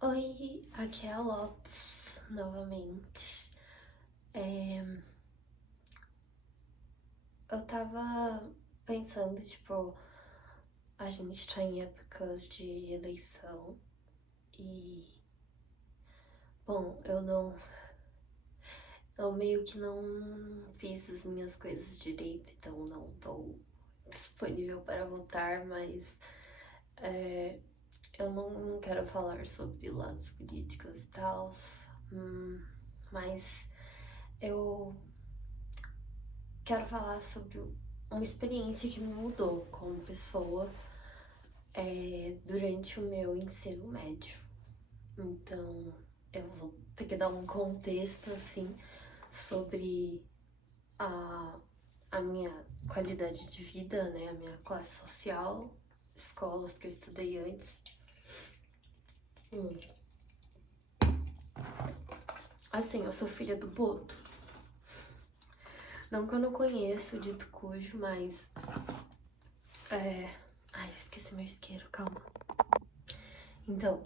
Oi, aqui é a Lotus novamente. É, eu tava pensando, a gente tá em épocas de eleição e, bom, eu meio que não fiz as minhas coisas direito, então não tô disponível para votar, mas é, eu não quero falar sobre lados políticos e tal, mas eu quero falar sobre uma experiência que me mudou como pessoa durante o meu ensino médio. Então, eu vou ter que dar um contexto, assim, sobre a, a minha qualidade de vida, né? A minha classe social, escolas que eu estudei antes. Hum. Assim, eu sou filha do Boto. Não que eu não conheça o dito cujo, mas ai, eu esqueci meu isqueiro, calma. Então,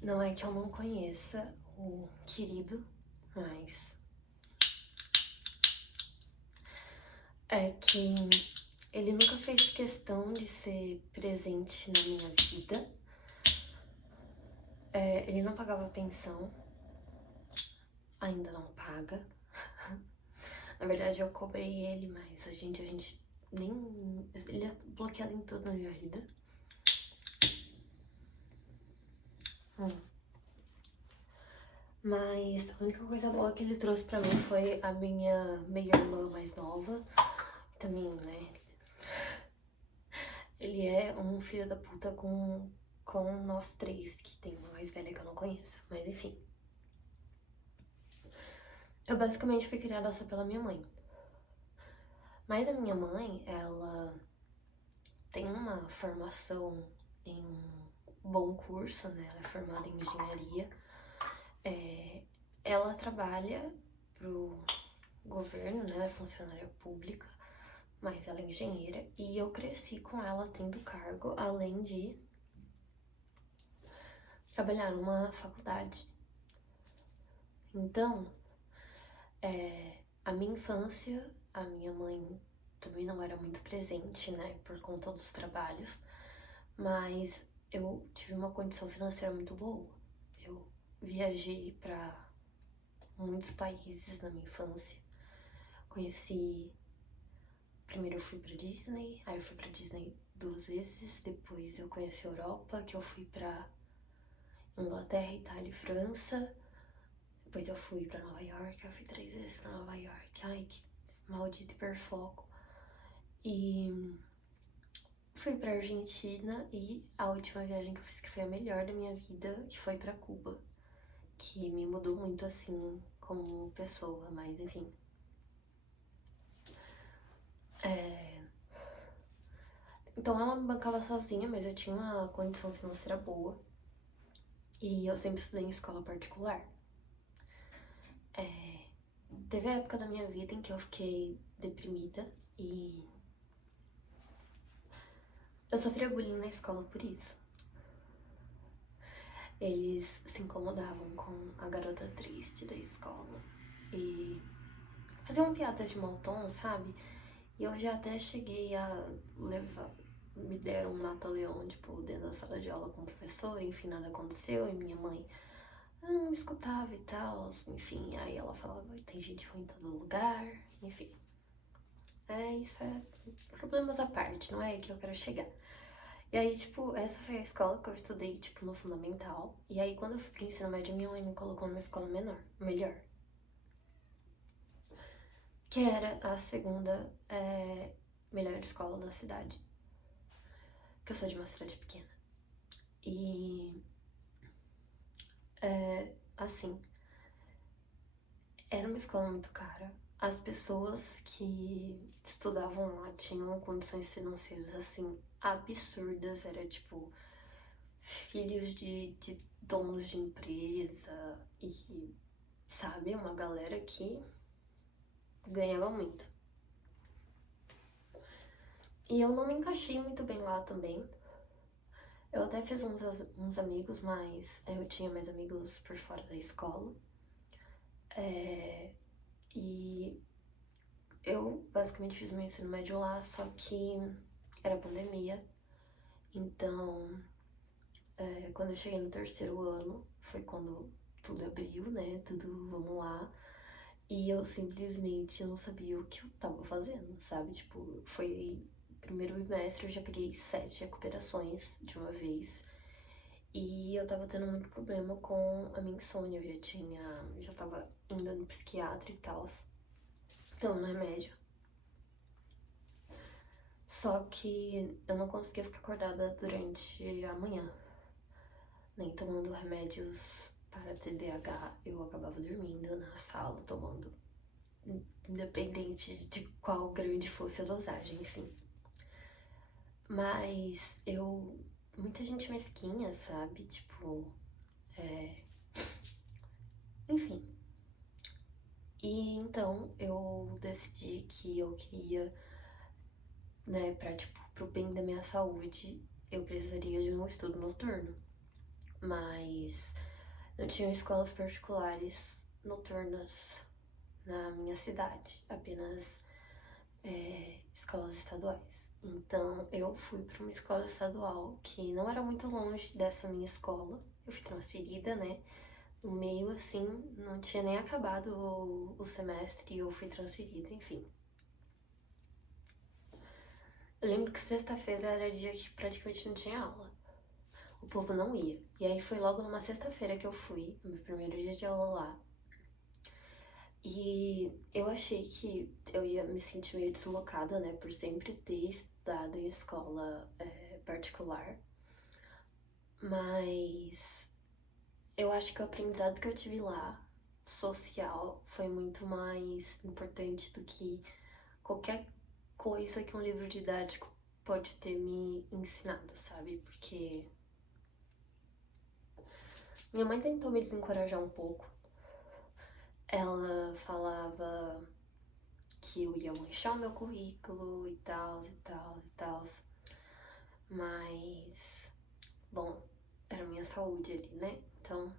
não é que eu não conheça o querido, mas é que ele nunca fez questão de ser presente na minha vida. Ele não pagava pensão, ainda não paga. Na verdade, eu cobrei ele, mas a gente nem. Ele é bloqueado em tudo na minha vida. Mas a única coisa boa que ele trouxe pra mim foi a minha meia-irmã mais nova. Também, né? Ele é um filho da puta com nós três, que tem uma mais velha que eu não conheço. Mas enfim. Eu basicamente fui criada só pela minha mãe. Mas a minha mãe, ela tem uma formação em um bom curso, né? Ela é formada em engenharia. Ela trabalha pro governo, né? Ela é funcionária pública, mas ela é engenheira. E eu cresci com ela tendo cargo, além de trabalhar numa faculdade. Então, a minha infância, a minha mãe também não era muito presente, né, por conta dos trabalhos, mas eu tive uma condição financeira muito boa. Eu viajei para muitos países na minha infância. Conheci. Primeiro eu fui pra Disney, aí eu fui pra Disney 2 vezes, depois eu conheci a Europa, que eu fui pra Inglaterra, Itália e França. Depois eu fui pra Nova York, eu fui 3 vezes pra Nova York. Ai, que maldito hiperfoco. E fui pra Argentina e a última viagem que eu fiz, que foi a melhor da minha vida, que foi pra Cuba. Que me mudou muito, assim, como pessoa, mas enfim. Então ela me bancava sozinha, mas eu tinha uma condição financeira boa. E eu sempre estudei em escola particular. Teve a época da minha vida em que eu fiquei deprimida e eu sofria bullying na escola por isso. Eles se incomodavam com a garota triste da escola e faziam piadas de mau tom, sabe? E eu já até cheguei a levar. Me deram um mata-leão, tipo, dentro da sala de aula com o professor, enfim, nada aconteceu. E minha mãe não escutava e tal, enfim. Aí ela falava: tem gente ruim em todo lugar, enfim. Isso é problemas à parte, não é aí que eu quero chegar. E aí, tipo, essa foi a escola que eu estudei, tipo, no fundamental. E aí, quando eu fui pro ensino médio, minha mãe me colocou numa escola melhor. Que era a segunda melhor escola da cidade. Que eu sou de uma cidade pequena. E, assim, era uma escola muito cara. As pessoas que estudavam lá tinham condições financeiras, assim, absurdas. Era, tipo, filhos de donos de empresa e, sabe, uma galera que ganhava muito. E eu não me encaixei muito bem lá também. Eu até fiz uns amigos, mas eu tinha mais amigos por fora da escola. É, e eu basicamente fiz meu ensino médio lá, só que era pandemia. Então, quando eu cheguei no terceiro ano, foi quando tudo abriu, né? Tudo, vamos lá. E eu simplesmente não sabia o que eu tava fazendo, sabe? Tipo, foi primeiro bimestre, eu já peguei 7 recuperações de uma vez. E eu tava tendo muito problema com a minha insônia. Já tava indo no psiquiatra e tal, tomando remédio. Só que eu não conseguia ficar acordada durante a manhã. Nem tomando remédios para TDAH, eu acabava dormindo na sala, tomando, independente de qual grande fosse a dosagem, enfim. Mas muita gente mesquinha, sabe? Tipo, enfim. E então eu decidi que eu queria, né, tipo, pro bem da minha saúde, eu precisaria de um estudo noturno. Mas não tinham escolas particulares noturnas na minha cidade, apenas escolas estaduais. Então eu fui para uma escola estadual que não era muito longe dessa minha escola. Eu fui transferida, né? No meio, assim, não tinha nem acabado o semestre e eu fui transferida, enfim. Eu lembro que sexta-feira era dia que praticamente não tinha aula. O povo não ia. E aí foi logo numa sexta-feira que eu fui, no meu primeiro dia de aula lá. E eu achei que eu ia me sentir meio deslocada, né, por sempre ter estudado em escola particular. Mas eu acho que o aprendizado que eu tive lá, social, foi muito mais importante do que qualquer coisa que um livro didático pode ter me ensinado, sabe? Porque minha mãe tentou me desencorajar um pouco. Ela falava que eu ia manchar o meu currículo e tal, e tal, e tal. Mas, bom, era minha saúde ali, né? Então,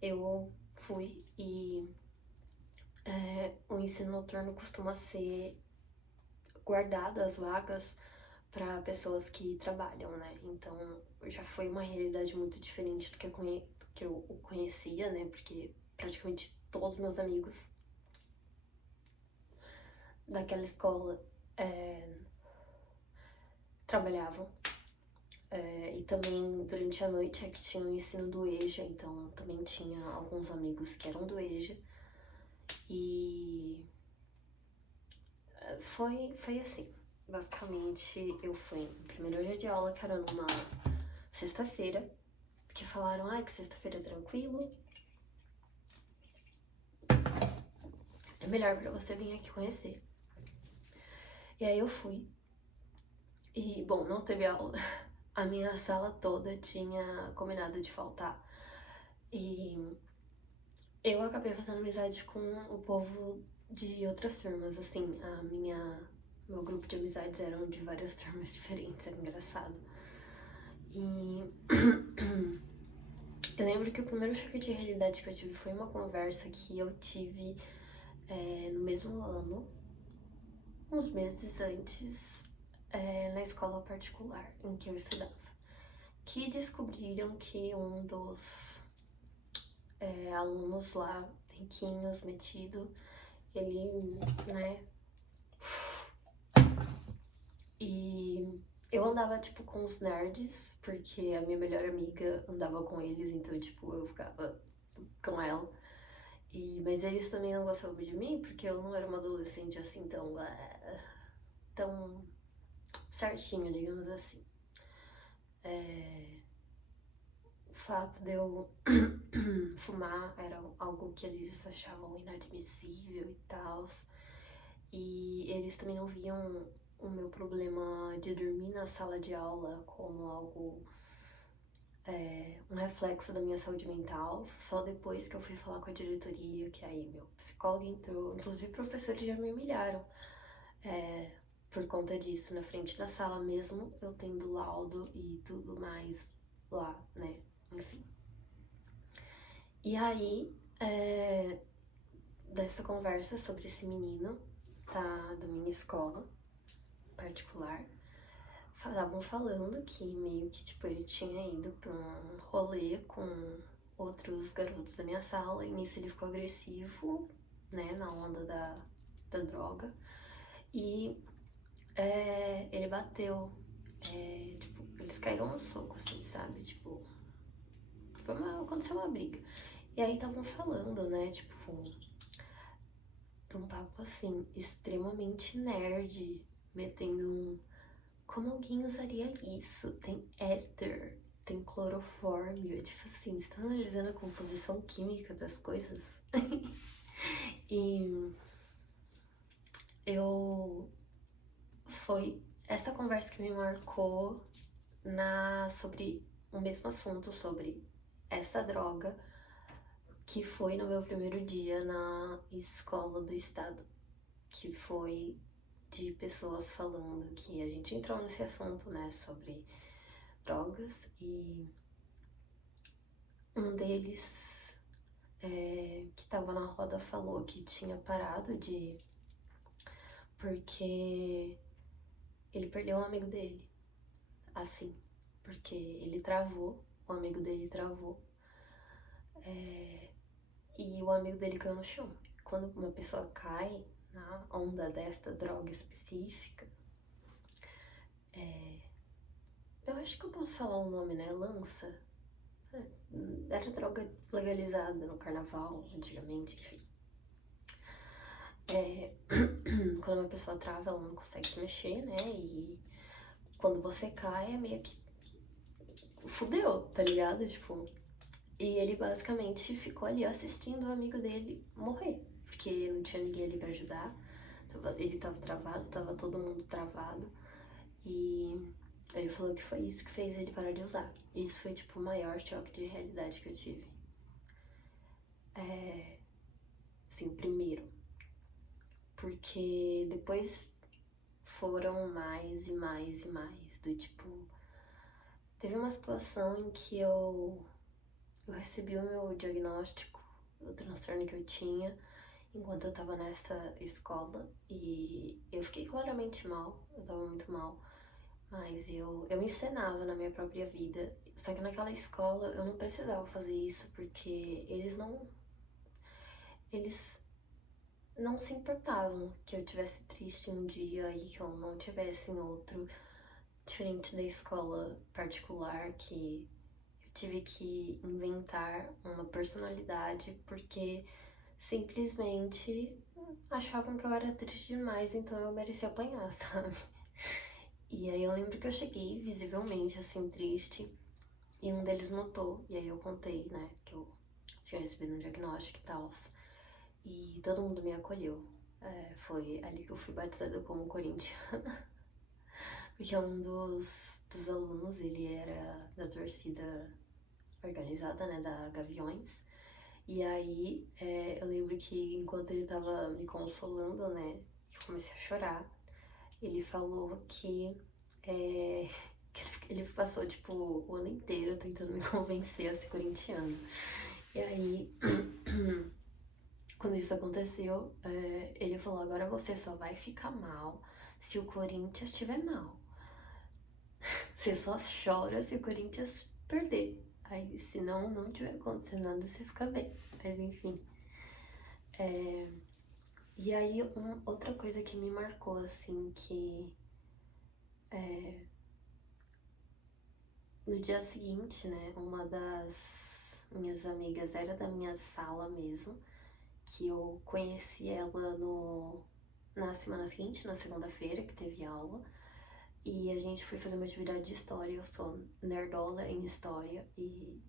eu fui e o ensino noturno costuma ser guardado as vagas para pessoas que trabalham, né? Então, já foi uma realidade muito diferente do que eu conhecia, né? Porque praticamente todos meus amigos daquela escola trabalhavam. E também durante a noite é que tinha o ensino do EJA, então também tinha alguns amigos que eram do EJA. E foi assim. Basicamente, eu fui no primeiro dia de aula, que era numa sexta-feira, porque falaram, que sexta-feira é tranquilo, é melhor pra você vir aqui conhecer. E aí eu fui. E, bom, não teve aula. A minha sala toda tinha combinado de faltar. E eu acabei fazendo amizade com o povo de outras turmas, assim, meu grupo de amizades eram de várias turmas diferentes, era engraçado. E eu lembro que o primeiro choque de realidade que eu tive foi uma conversa que eu tive no mesmo ano, uns meses antes, na escola particular em que eu estudava, que descobriram que um dos alunos lá, riquinhos, metido, ele, né, e eu andava, tipo, com os nerds, porque a minha melhor amiga andava com eles, então, tipo, eu ficava com ela. Mas eles também não gostavam de mim, porque eu não era uma adolescente assim tão certinha, digamos assim. O fato de eu fumar era algo que eles achavam inadmissível e tal. E eles também não viam o meu problema de dormir na sala de aula como algo, um reflexo da minha saúde mental. Só depois que eu fui falar com a diretoria, que aí meu psicólogo entrou, inclusive professores já me humilharam. por conta disso na frente da sala, mesmo eu tendo laudo e tudo mais lá, né? Enfim. E aí, dessa conversa sobre esse menino, tá, da minha escola particular, estavam falando que meio que, tipo, ele tinha ido pra um rolê com outros garotos da minha sala, e nisso ele ficou agressivo, né, na onda da droga, e ele bateu, tipo, eles caíram no soco, assim, sabe, tipo, aconteceu uma briga. E aí estavam falando, né, tipo, de um papo, assim, extremamente nerd, metendo um... Como alguém usaria isso? Tem éter, tem clorofórmio, tipo assim, você tá analisando a composição química das coisas? E foi essa conversa que me marcou sobre o mesmo assunto, sobre essa droga, que foi no meu primeiro dia na escola do estado, que foi de pessoas falando que a gente entrou nesse assunto, né, sobre drogas, e um deles, que tava na roda, falou que tinha parado porque ele perdeu um amigo dele, assim, porque ele travou, o amigo dele travou, e o amigo dele caiu no chão. Quando uma pessoa cai na onda desta droga específica, eu acho que eu posso falar o nome, né? Lança. Era droga legalizada no carnaval, antigamente, enfim. Quando uma pessoa trava, ela não consegue se mexer, né? E quando você cai, é meio que fudeu, tá ligado? Tipo, e ele basicamente ficou ali assistindo o amigo dele morrer, porque não tinha ninguém ali pra ajudar. Ele tava travado, tava todo mundo travado. E ele falou que foi isso que fez ele parar de usar. Isso foi, tipo, o maior choque de realidade que eu tive. Assim, o primeiro. Porque depois foram mais e mais e mais. Do tipo, teve uma situação em que eu recebi o meu diagnóstico, o transtorno que eu tinha, enquanto eu tava nessa escola, e eu fiquei claramente mal, eu tava muito mal, mas eu encenava na minha própria vida. Só que naquela escola eu não precisava fazer isso, porque eles não se importavam que eu tivesse triste um dia e que eu não tivesse em outro, diferente da escola particular, que eu tive que inventar uma personalidade porque simplesmente achavam que eu era triste demais, então eu merecia apanhar, sabe? E aí eu lembro que eu cheguei visivelmente assim, triste, e um deles notou, e aí eu contei, né, que eu tinha recebido um diagnóstico e tal, e todo mundo me acolheu. Foi ali que eu fui batizada como corintiana, porque um dos alunos, ele era da torcida organizada, né, da Gaviões. E aí, eu lembro que enquanto ele tava me consolando, né, eu comecei a chorar. Ele falou que ele passou, tipo, o ano inteiro tentando me convencer a ser corintiano. E aí, quando isso aconteceu, ele falou: agora você só vai ficar mal se o Corinthians estiver mal. Você só chora se o Corinthians perder. Aí, se não tiver acontecendo nada, você fica bem. Mas enfim. E aí, outra coisa que me marcou, assim, que no dia seguinte, né, uma das minhas amigas era da minha sala mesmo, que eu conheci ela na semana seguinte, na segunda-feira, que teve aula, e a gente foi fazer uma atividade de história. Eu sou nerdola em história, e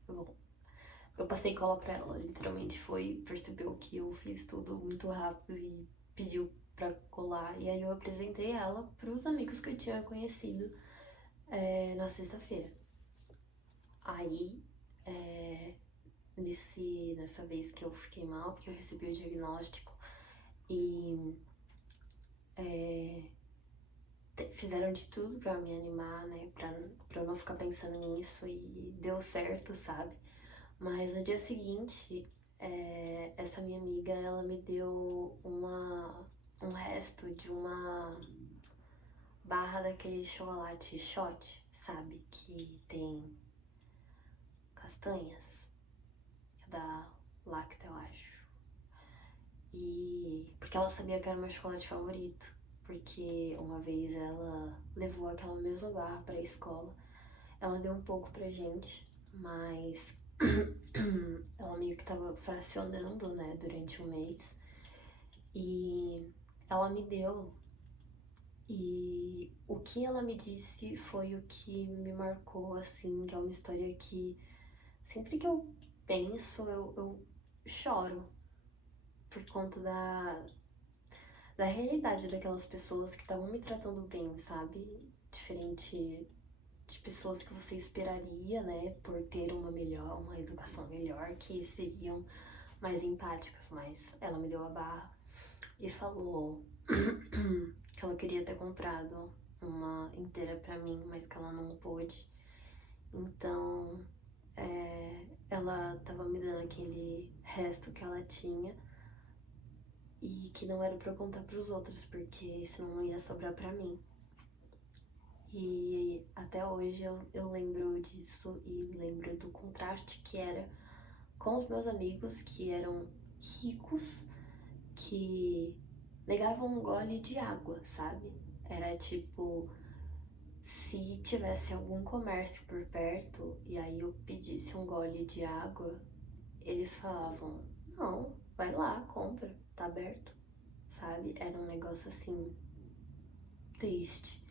eu passei cola pra ela, literalmente percebeu que eu fiz tudo muito rápido e pediu pra colar, e aí eu apresentei ela pros amigos que eu tinha conhecido na sexta-feira. Aí, nessa vez que eu fiquei mal, porque eu recebi o diagnóstico, e fizeram de tudo pra me animar, né? Pra eu não ficar pensando nisso e deu certo, sabe? Mas no dia seguinte, essa minha amiga, ela me deu um resto de uma barra daquele chocolate shot, sabe? Que tem castanhas, que é da Lacta, eu acho. E porque ela sabia que era o meu chocolate favorito. Porque uma vez ela levou aquela mesma barra pra escola. Ela deu um pouco pra gente, mas ela meio que tava fracionando, né, durante o mês. E ela me deu. E o que ela me disse foi o que me marcou, assim, que é uma história que sempre que eu penso, eu choro por conta da realidade daquelas pessoas que estavam me tratando bem, sabe? Diferente de pessoas que você esperaria, né, por ter uma educação melhor, que seriam mais empáticas, mas ela me deu a barra e falou que ela queria ter comprado uma inteira pra mim, mas que ela não pôde. Então, ela tava me dando aquele resto que ela tinha e que não era pra eu contar pros outros, porque senão não ia sobrar pra mim. E até hoje eu lembro disso e lembro do contraste que era com os meus amigos que eram ricos, que negavam um gole de água, sabe? Era tipo, se tivesse algum comércio por perto e aí eu pedisse um gole de água, eles falavam, não, vai lá, compra, tá aberto, sabe? Era um negócio assim, triste.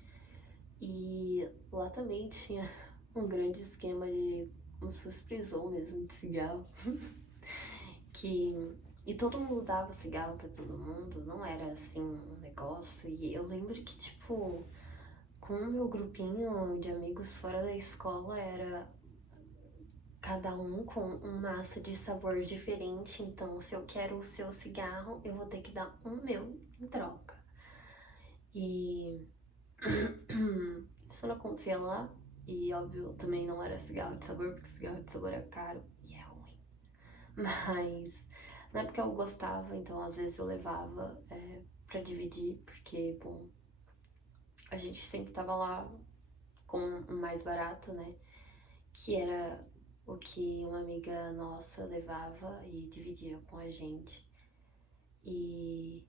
E lá também tinha um grande esquema de como se fosse prisão mesmo de cigarro. que E todo mundo dava cigarro pra todo mundo, não era assim um negócio. E eu lembro que, tipo, com o meu grupinho de amigos fora da escola era cada um com um massa de sabor diferente. Então, se eu quero o seu cigarro, eu vou ter que dar o meu em troca. E isso não acontecia lá. E óbvio, também não era cigarro de sabor, porque cigarro de sabor é caro e é ruim. Mas não é porque eu gostava, então às vezes eu levava pra dividir, porque, bom, a gente sempre tava lá com o mais barato, né? Que era o que uma amiga nossa levava e dividia com a gente. E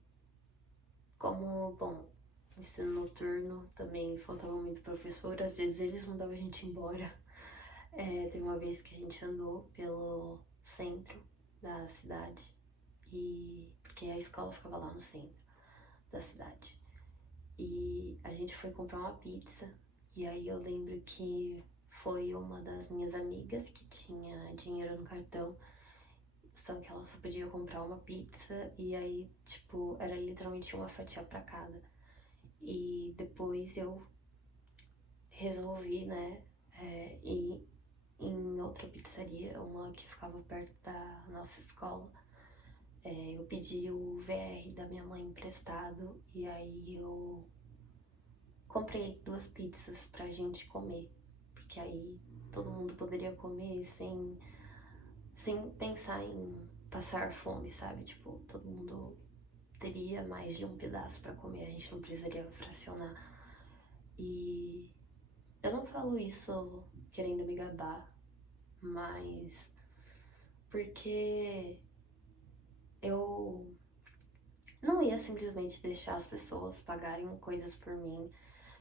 como, bom, ensino noturno também faltava muito professor, às vezes eles mandavam a gente embora. Teve uma vez que a gente andou pelo centro da cidade, e porque a escola ficava lá no centro da cidade. E a gente foi comprar uma pizza, e aí eu lembro que foi uma das minhas amigas que tinha dinheiro no cartão, só que ela só podia comprar uma pizza, e aí, tipo, era literalmente uma fatia pra cada. E depois eu resolvi, né, ir em outra pizzaria, uma que ficava perto da nossa escola. Eu pedi o VR da minha mãe emprestado e aí eu comprei 2 pizzas pra gente comer, porque aí todo mundo poderia comer sem pensar em passar fome, sabe? Tipo, todo mundo teria mais de um pedaço pra comer, a gente não precisaria fracionar. E eu não falo isso querendo me gabar, mas porque eu não ia simplesmente deixar as pessoas pagarem coisas por mim,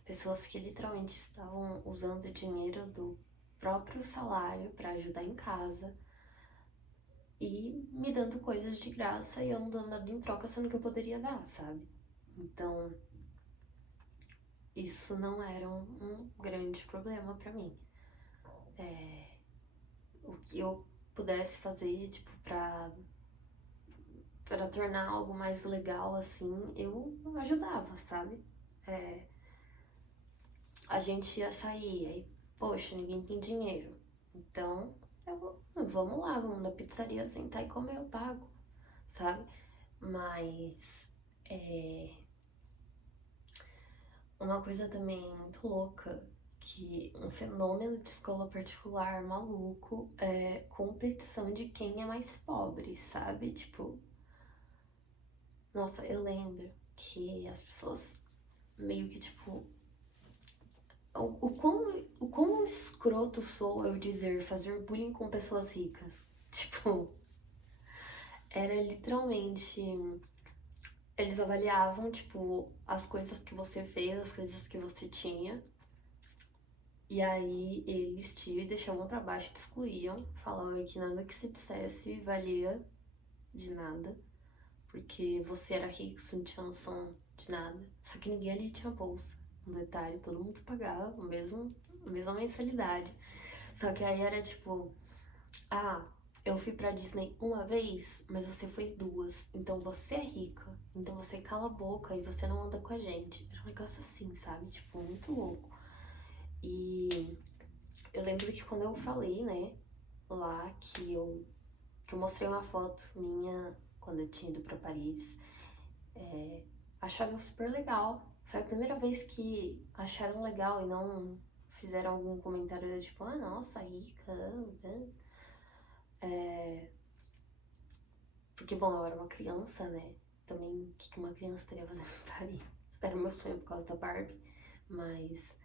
pessoas que literalmente estavam usando o dinheiro do próprio salário para ajudar em casa e me dando coisas de graça e eu não dando nada em troca, sendo que eu poderia dar, sabe? Então, isso não era um grande problema para mim. O que eu pudesse fazer, tipo, pra tornar algo mais legal, assim, eu ajudava, sabe? É, a gente ia sair, aí, poxa, ninguém tem dinheiro. Então, vamos lá, vamos na pizzaria sentar e comer, eu pago, sabe? Mas, Uma coisa também muito louca, que um fenômeno de escola particular maluco é competição de quem é mais pobre, sabe? Tipo, nossa, eu lembro que as pessoas meio que, tipo, o quão escroto sou eu dizer fazer bullying com pessoas ricas. Tipo, era literalmente. Eles avaliavam, tipo, as coisas que você fez, as coisas que você tinha. E aí eles te deixavam pra baixo, te excluíam, falavam que nada que se dissesse valia de nada, porque você era rico, você não tinha noção de nada. Só que ninguém ali tinha bolsa. Um detalhe, todo mundo pagava a mesma mensalidade. Só que aí era tipo, ah, eu fui pra Disney uma vez, mas você foi duas. Então você é rica. Então você cala a boca e você não anda com a gente. Era um negócio assim, sabe? Tipo, muito louco. E eu lembro que quando eu falei, né, lá que eu mostrei uma foto minha quando eu tinha ido pra Paris, acharam super legal. Foi a primeira vez que acharam legal e não fizeram algum comentário do tipo, ah, nossa, rica. Porque, bom, eu era uma criança, né? Também, o que uma criança teria fazendo em Paris? Era meu sonho por causa da Barbie. Mas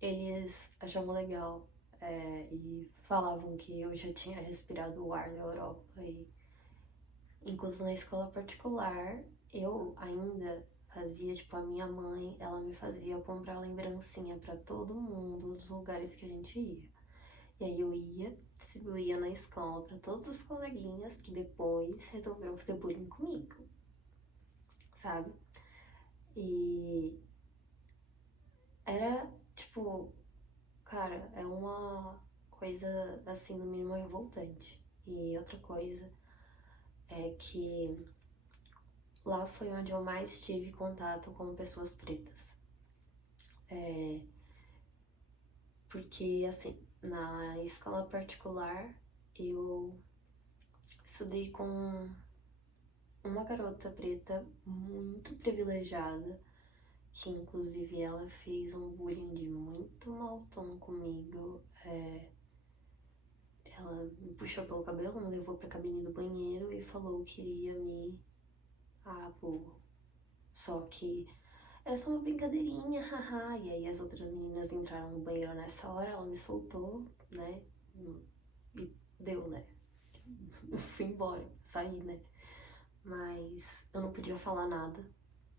eles achavam legal e falavam que eu já tinha respirado o ar da Europa. E, incluso na escola particular, eu ainda fazia, tipo, a minha mãe, ela me fazia comprar lembrancinha pra todo mundo dos lugares que a gente ia. E aí eu ia, distribuía na escola pra todos os coleguinhas que depois resolveram fazer bullying comigo, sabe? E era, tipo, cara, é uma coisa, assim, no mínimo revoltante. E outra coisa é que lá foi onde eu mais tive contato com pessoas pretas. Porque, assim, na escola particular eu estudei com uma garota preta muito privilegiada, que inclusive ela fez um bullying de muito mau tom comigo. Ela me puxou pelo cabelo, me levou pra cabine do banheiro e falou que iria me. Ah, burro. Só que era só uma brincadeirinha, haha. E aí as outras meninas entraram no banheiro nessa hora, ela me soltou, né? E deu, né? Fui embora, saí, né? Mas eu não podia falar nada,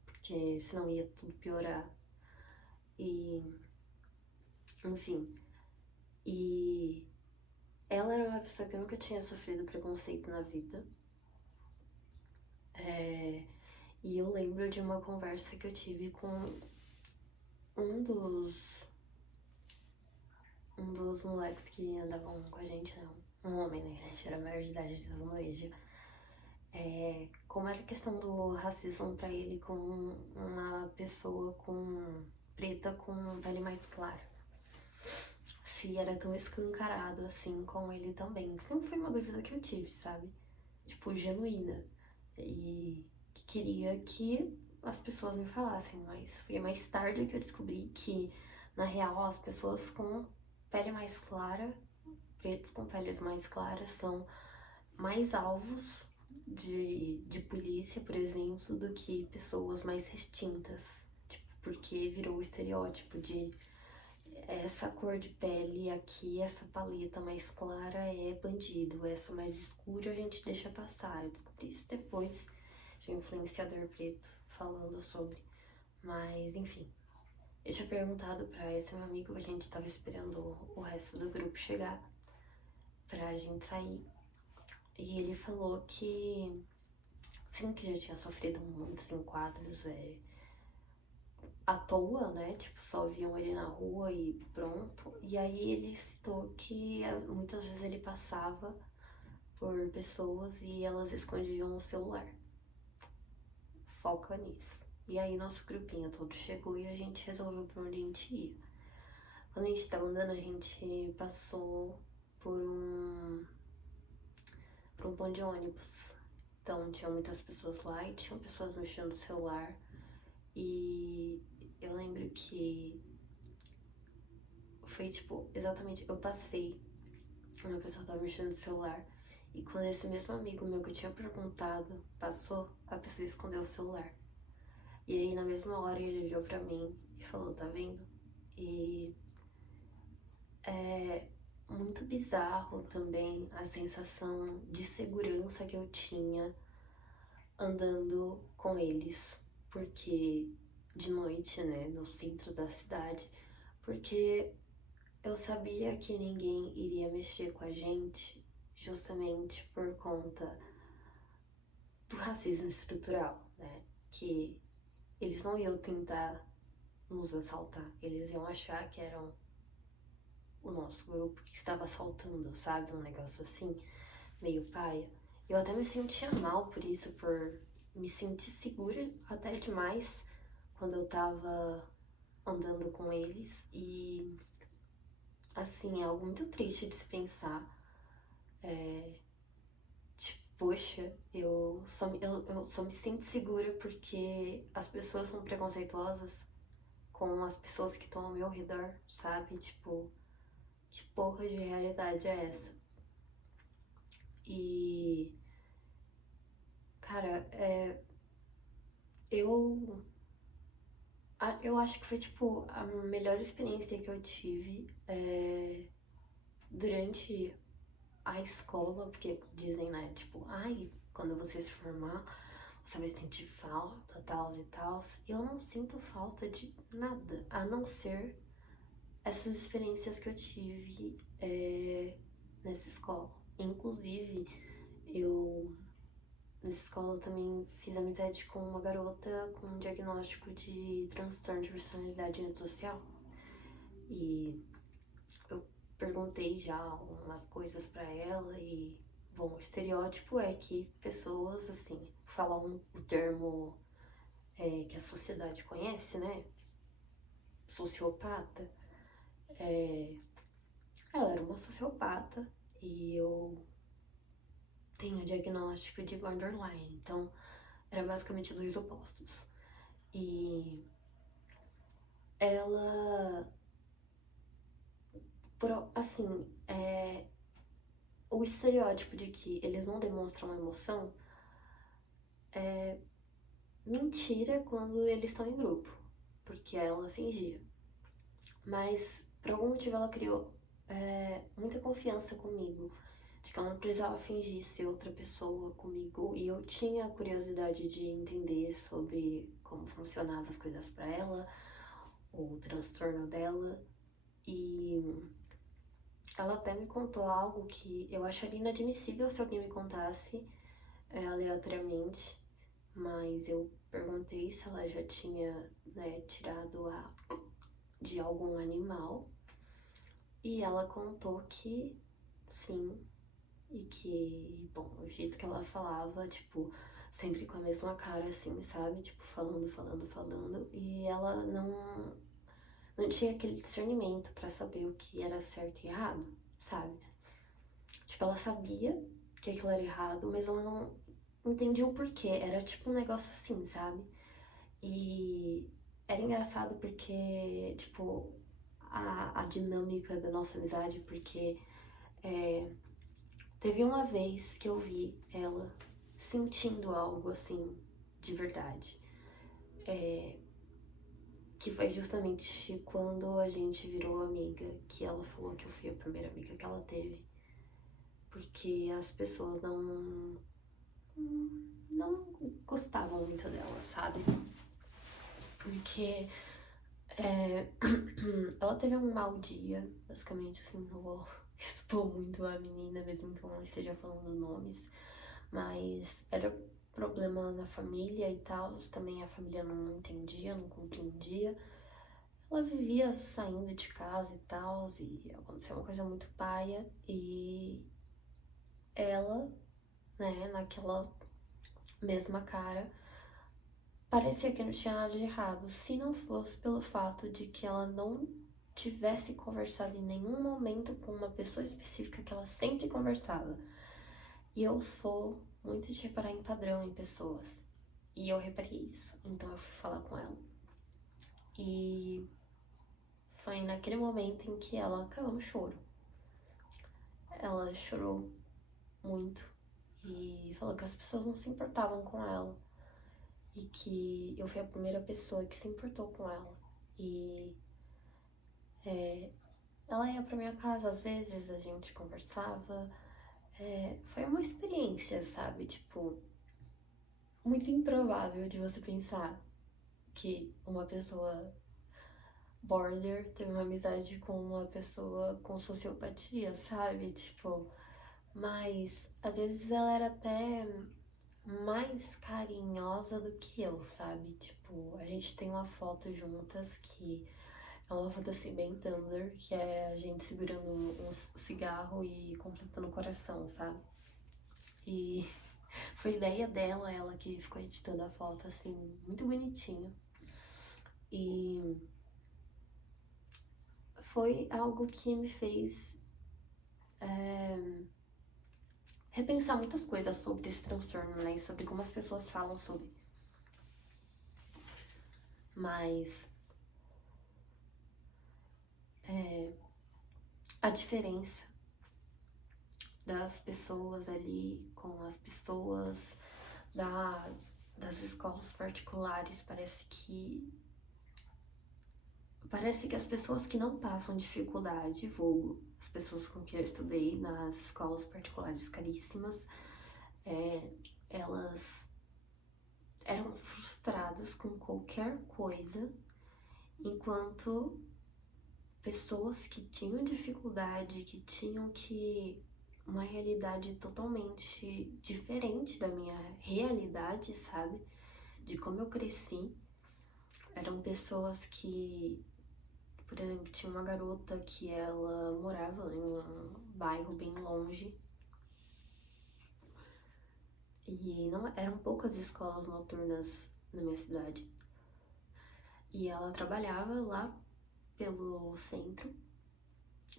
porque senão ia tudo piorar. E, enfim. E ela era uma pessoa que eu nunca tinha sofrido preconceito na vida. E eu lembro de uma conversa que eu tive com um dos, um dos moleques que andavam com a gente, não. Um homem, né? A gente era maior de idade, a gente tava no EJA. Como era a questão do racismo pra ele com uma pessoa preta com pele mais clara. Se era tão escancarado assim com ele também. Sempre foi uma dúvida que eu tive, sabe? Tipo, genuína. E que queria que as pessoas me falassem, mas foi mais tarde que eu descobri que, na real, as pessoas com pele mais clara, pretos com peles mais claras, são mais alvos de polícia, por exemplo, do que pessoas mais retintas. Tipo, porque virou o estereótipo de essa cor de pele aqui, essa paleta mais clara é bandido, essa mais escura a gente deixa passar. Eu descobri isso depois de um influenciador preto falando sobre. Mas, enfim, eu tinha perguntado pra esse meu amigo, a gente tava esperando o resto do grupo chegar pra gente sair. E ele falou que, sim, que já tinha sofrido muitos enquadros à toa, né? Tipo, só viam ele na rua e pronto. E aí ele citou que muitas vezes ele passava por pessoas e elas escondiam o celular. Foca nisso. E aí nosso grupinho todo chegou e a gente resolveu pra onde a gente ia. Quando a gente tava andando, a gente passou por um, por um ponto de ônibus. Então tinha muitas pessoas lá e tinham pessoas mexendo no celular. E eu lembro que foi tipo, exatamente, eu passei, uma pessoa tava mexendo no celular. E quando esse mesmo amigo meu que eu tinha perguntado passou, a pessoa escondeu o celular. E aí na mesma hora ele olhou pra mim e falou, tá vendo? E é muito bizarro também a sensação de segurança que eu tinha andando com eles, porque de noite, né, no centro da cidade, porque eu sabia que ninguém iria mexer com a gente justamente por conta do racismo estrutural, né, que eles não iam tentar nos assaltar, eles iam achar que eram o nosso grupo que estava assaltando, sabe, um negócio assim, meio paia. Eu até me sentia mal por isso, por me sentir segura até demais quando eu tava andando com eles. E, assim, é algo muito triste de se pensar. Tipo, poxa, eu só me sinto segura porque as pessoas são preconceituosas com as pessoas que estão ao meu redor, sabe? Tipo, que porra de realidade é essa? E, cara, eu eu acho que foi, tipo, a melhor experiência que eu tive durante a escola, porque dizem, né, tipo, ai, quando você se formar, você vai sentir falta, tal e tal. E eu não sinto falta de nada, a não ser essas experiências que eu tive nessa escola. Inclusive, eu nessa escola eu também fiz amizade com uma garota com um diagnóstico de transtorno de personalidade antissocial. E eu perguntei já algumas coisas pra ela e, bom, o estereótipo é que pessoas, assim, falam o termo que a sociedade conhece, né? Sociopata. Ela era uma sociopata e eu tenho o diagnóstico de borderline, então era basicamente dois opostos. E ela, assim, o estereótipo de que eles não demonstram emoção é mentira quando eles estão em grupo, porque ela fingia. Mas por algum motivo ela criou muita confiança comigo, de que ela não precisava fingir ser outra pessoa comigo, e eu tinha curiosidade de entender sobre como funcionavam as coisas para ela, o transtorno dela, e ela até me contou algo que eu acharia inadmissível se alguém me contasse aleatoriamente, mas eu perguntei se ela já tinha, né, tirado de algum animal, e ela contou que sim, e que, bom, o jeito que ela falava, tipo, sempre com a mesma cara, assim, sabe? Tipo, falando, falando, falando, e ela não tinha aquele discernimento pra saber o que era certo e errado, sabe? Tipo, ela sabia que aquilo era errado, mas ela não entendia o porquê. Era tipo um negócio assim, sabe? E era engraçado porque, tipo, a dinâmica da nossa amizade, porque teve uma vez que eu vi ela sentindo algo assim, de verdade. Que foi justamente quando a gente virou amiga, que ela falou que eu fui a primeira amiga que ela teve. Porque as pessoas não gostavam muito dela, sabe? Porque ela teve um mau dia, basicamente, assim, não vou expor muito a menina, mesmo que eu não esteja falando nomes, mas era problema na família e tal, também a família não entendia, não compreendia. Ela vivia saindo de casa e tal, e aconteceu uma coisa muito paia, e ela, né, naquela mesma cara, parecia que não tinha nada de errado, se não fosse pelo fato de que ela não tivesse conversado em nenhum momento com uma pessoa específica que ela sempre conversava. E eu sou muito de reparar em padrão em pessoas. E eu reparei isso, então eu fui falar com ela. E foi naquele momento em que ela caiu no choro. Ela chorou muito e falou que as pessoas não se importavam com ela. E que eu fui a primeira pessoa que se importou com ela. E ela ia pra minha casa, às vezes a gente conversava. Foi uma experiência, sabe? Tipo, muito improvável de você pensar que uma pessoa border teve uma amizade com uma pessoa com sociopatia, sabe? Tipo, mas às vezes ela era até mais carinhosa do que eu, sabe? Tipo, a gente tem uma foto juntas que é uma foto assim bem Tumblr, que é a gente segurando um cigarro e completando o coração, sabe? E foi ideia dela, ela que ficou editando a foto, assim, muito bonitinho. E foi algo que me fez repensar muitas coisas sobre esse transtorno, né? E sobre como as pessoas falam sobre. Mas a diferença das pessoas ali com as pessoas das escolas particulares parece que as pessoas que não passam dificuldade, vulgo, as pessoas com que eu estudei nas escolas particulares caríssimas, elas eram frustradas com qualquer coisa, enquanto pessoas que tinham dificuldade, que tinham uma realidade totalmente diferente da minha realidade, sabe? De como eu cresci, eram pessoas que, por exemplo, tinha uma garota que ela morava em um bairro bem longe e não eram poucas escolas noturnas na minha cidade. E ela trabalhava lá pelo centro,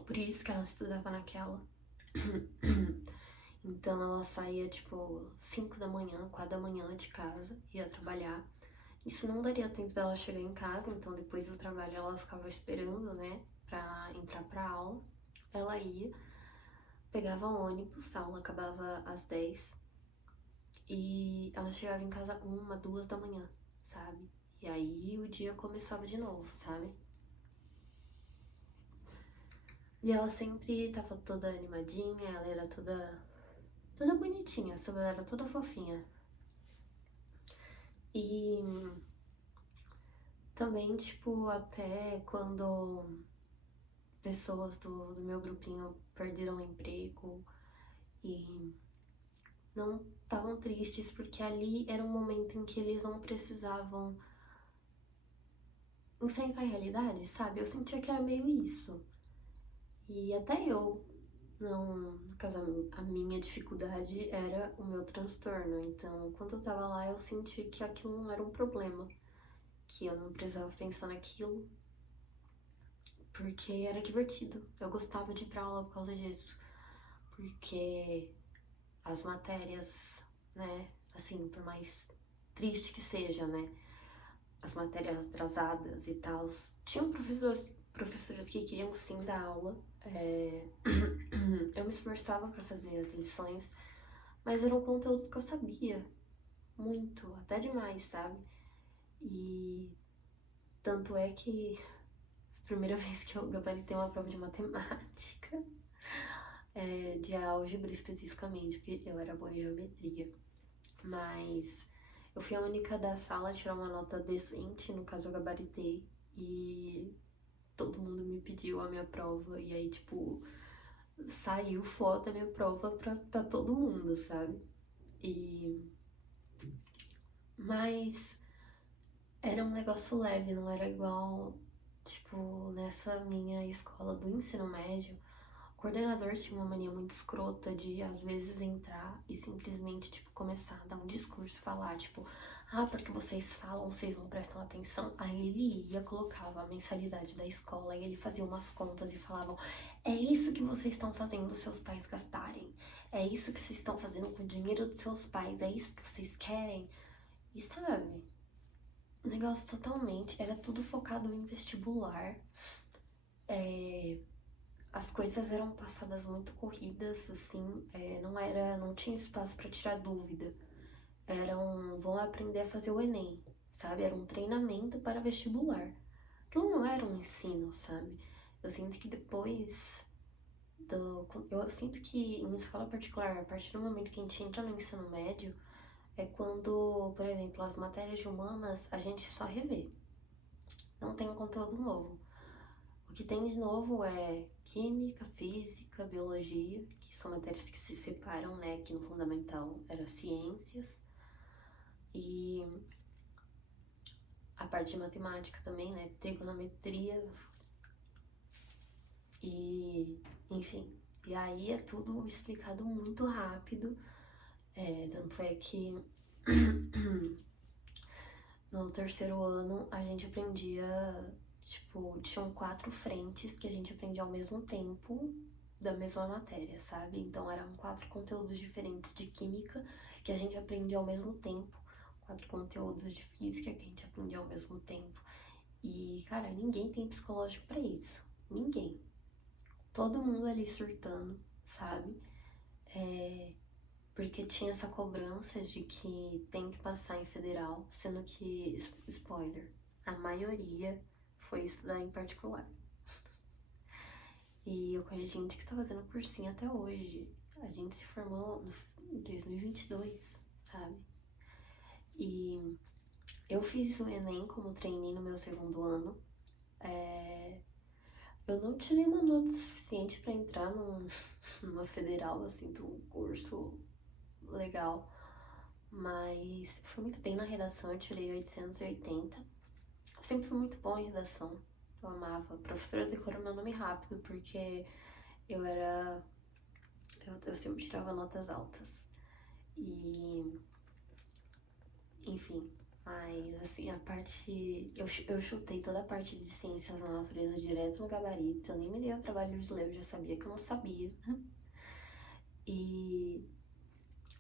por isso que ela estudava naquela. Então ela saía tipo 5 da manhã, 4 da manhã de casa, ia trabalhar. Isso não daria tempo dela chegar em casa, então depois do trabalho ela ficava esperando, né, pra entrar pra aula. Ela ia, pegava ônibus, a aula acabava às 10 e ela chegava em casa 1, 2 da manhã, sabe? E aí o dia começava de novo, sabe? E ela sempre tava toda animadinha, ela era toda bonitinha, sabe? Ela era toda fofinha. E também, tipo, até quando pessoas do meu grupinho perderam o emprego e não estavam tristes porque ali era um momento em que eles não precisavam enfrentar a realidade, sabe? Eu sentia que era meio isso. E até eu, não, no caso, a minha dificuldade era o meu transtorno. Então, quando eu tava lá, eu senti que aquilo não era um problema, que eu não precisava pensar naquilo, porque era divertido. Eu gostava de ir pra aula por causa disso, porque as matérias, né, assim, por mais triste que seja, né, as matérias atrasadas e tal, tinham professores que queriam sim dar aula. Eu me esforçava para fazer as lições, mas eram conteúdos que eu sabia muito, até demais, sabe? E tanto é que a primeira vez que eu gabaritei uma prova de matemática, de álgebra especificamente, porque eu era boa em geometria, mas eu fui a única da sala a tirar uma nota decente, no caso eu gabaritei, e todo mundo me pediu a minha prova, e aí, tipo, saiu foto da minha prova pra todo mundo, sabe? Mas era um negócio leve, não era igual, tipo, nessa minha escola do ensino médio. O coordenador tinha uma mania muito escrota de, às vezes, entrar e simplesmente, tipo, começar a dar um discurso, falar, tipo, porque vocês falam, vocês não prestam atenção. Aí ele ia, colocava a mensalidade da escola, aí ele fazia umas contas e falavam, é isso que vocês estão fazendo seus pais gastarem, é isso que vocês estão fazendo com o dinheiro dos seus pais, é isso que vocês querem. E sabe, o negócio totalmente, era tudo focado em vestibular. As coisas eram passadas muito corridas, assim, não tinha espaço pra tirar dúvida. Vão aprender a fazer o Enem, sabe? Era um treinamento para vestibular. Aquilo não era um ensino, sabe? Eu sinto que depois eu sinto que em escola particular, a partir do momento que a gente entra no ensino médio, é quando, por exemplo, as matérias de humanas a gente só revê. Não tem um conteúdo novo. O que tem de novo é química, física, biologia, que são matérias que se separam, né? Que no fundamental eram ciências. E a parte de matemática também, né? Trigonometria e, enfim. E aí é tudo explicado muito rápido. Tanto é que no terceiro ano a gente aprendia, tipo, tinham 4 frentes que a gente aprendia ao mesmo tempo da mesma matéria, sabe? Então eram 4 conteúdos diferentes de química que a gente aprendia ao mesmo tempo, 4 conteúdos de física que a gente aprendia ao mesmo tempo. E, cara, ninguém tem psicológico pra isso. Ninguém. Todo mundo ali surtando, sabe? Porque tinha essa cobrança de que tem que passar em federal, sendo que, spoiler, a maioria foi estudar em particular. E eu conheço gente que tá fazendo cursinho até hoje. A gente se formou em 2022, sabe? E eu fiz o Enem como trainee no meu segundo ano. Eu não tirei uma nota suficiente pra entrar numa federal, assim, pra um curso legal. Mas fui muito bem na redação, eu tirei 880. Eu sempre fui muito bom em redação. Eu amava. A professora decorou meu nome rápido, porque eu era. Eu sempre tirava notas altas. E. Enfim. Mas, assim, a parte. Eu chutei toda a parte de ciências da natureza direto no gabarito. Eu nem me dei o trabalho de ler, eu já sabia que eu não sabia. E.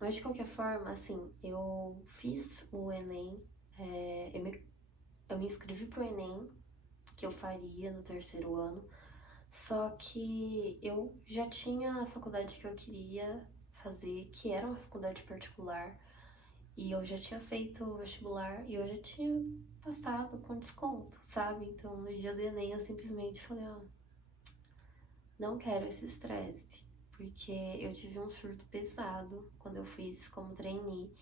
Mas, de qualquer forma, assim, eu fiz o Enem. Eu me inscrevi pro Enem, que eu faria no terceiro ano. Só que eu já tinha a faculdade que eu queria fazer, que era uma faculdade particular, e eu já tinha feito o vestibular e eu já tinha passado com desconto, sabe? Então no dia do Enem eu simplesmente falei, ó, não quero esse estresse, porque eu tive um surto pesado quando eu fiz como trainee,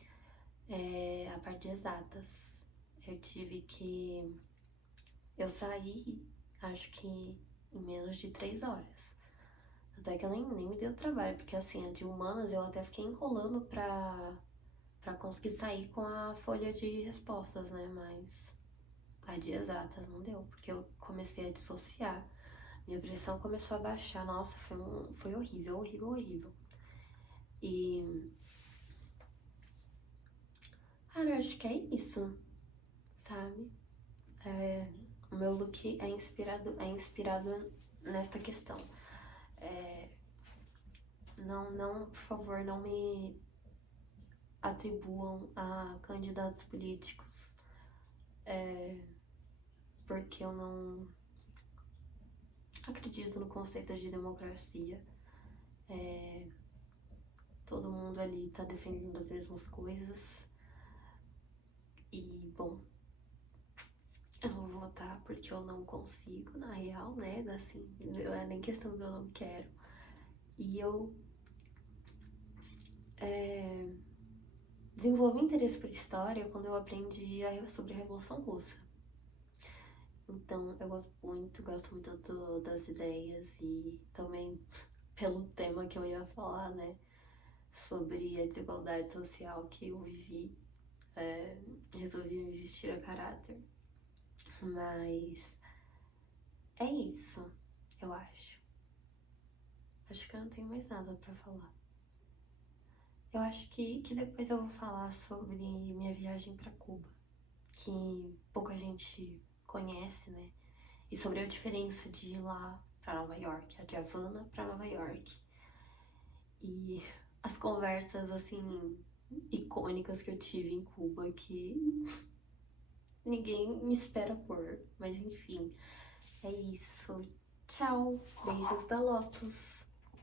a parte de exatas. Eu tive que. Eu saí, acho que em menos de 3 horas. Até que eu nem me deu trabalho, porque assim, a de humanas eu até fiquei enrolando pra conseguir sair com a folha de respostas, né? Mas a de exatas não deu, porque eu comecei a dissociar. Minha pressão começou a baixar. Nossa, foi horrível, horrível, horrível. E, cara, eu acho que é isso, sabe? O meu look é inspirado nesta questão. Não, por favor, não me atribuam a candidatos políticos, porque eu não acredito no conceito de democracia. Todo mundo ali tá defendendo as mesmas coisas. E, bom, eu vou votar porque eu não consigo, na real, né? Assim, não é nem questão do eu não quero. E eu desenvolvi interesse por história quando eu aprendi sobre a Revolução Russa. Então, eu gosto muito das ideias e também pelo tema que eu ia falar, né? Sobre a desigualdade social que eu vivi, resolvi me vestir a caráter. Mas é isso, eu acho. Acho que eu não tenho mais nada pra falar. Eu acho que depois eu vou falar sobre minha viagem pra Cuba, que pouca gente conhece, né? E sobre a diferença de ir lá pra Nova York, a de Havana pra Nova York. E as conversas, assim, icônicas que eu tive em Cuba que ninguém me espera por. Mas enfim, é isso. Tchau. Beijos da Lotus.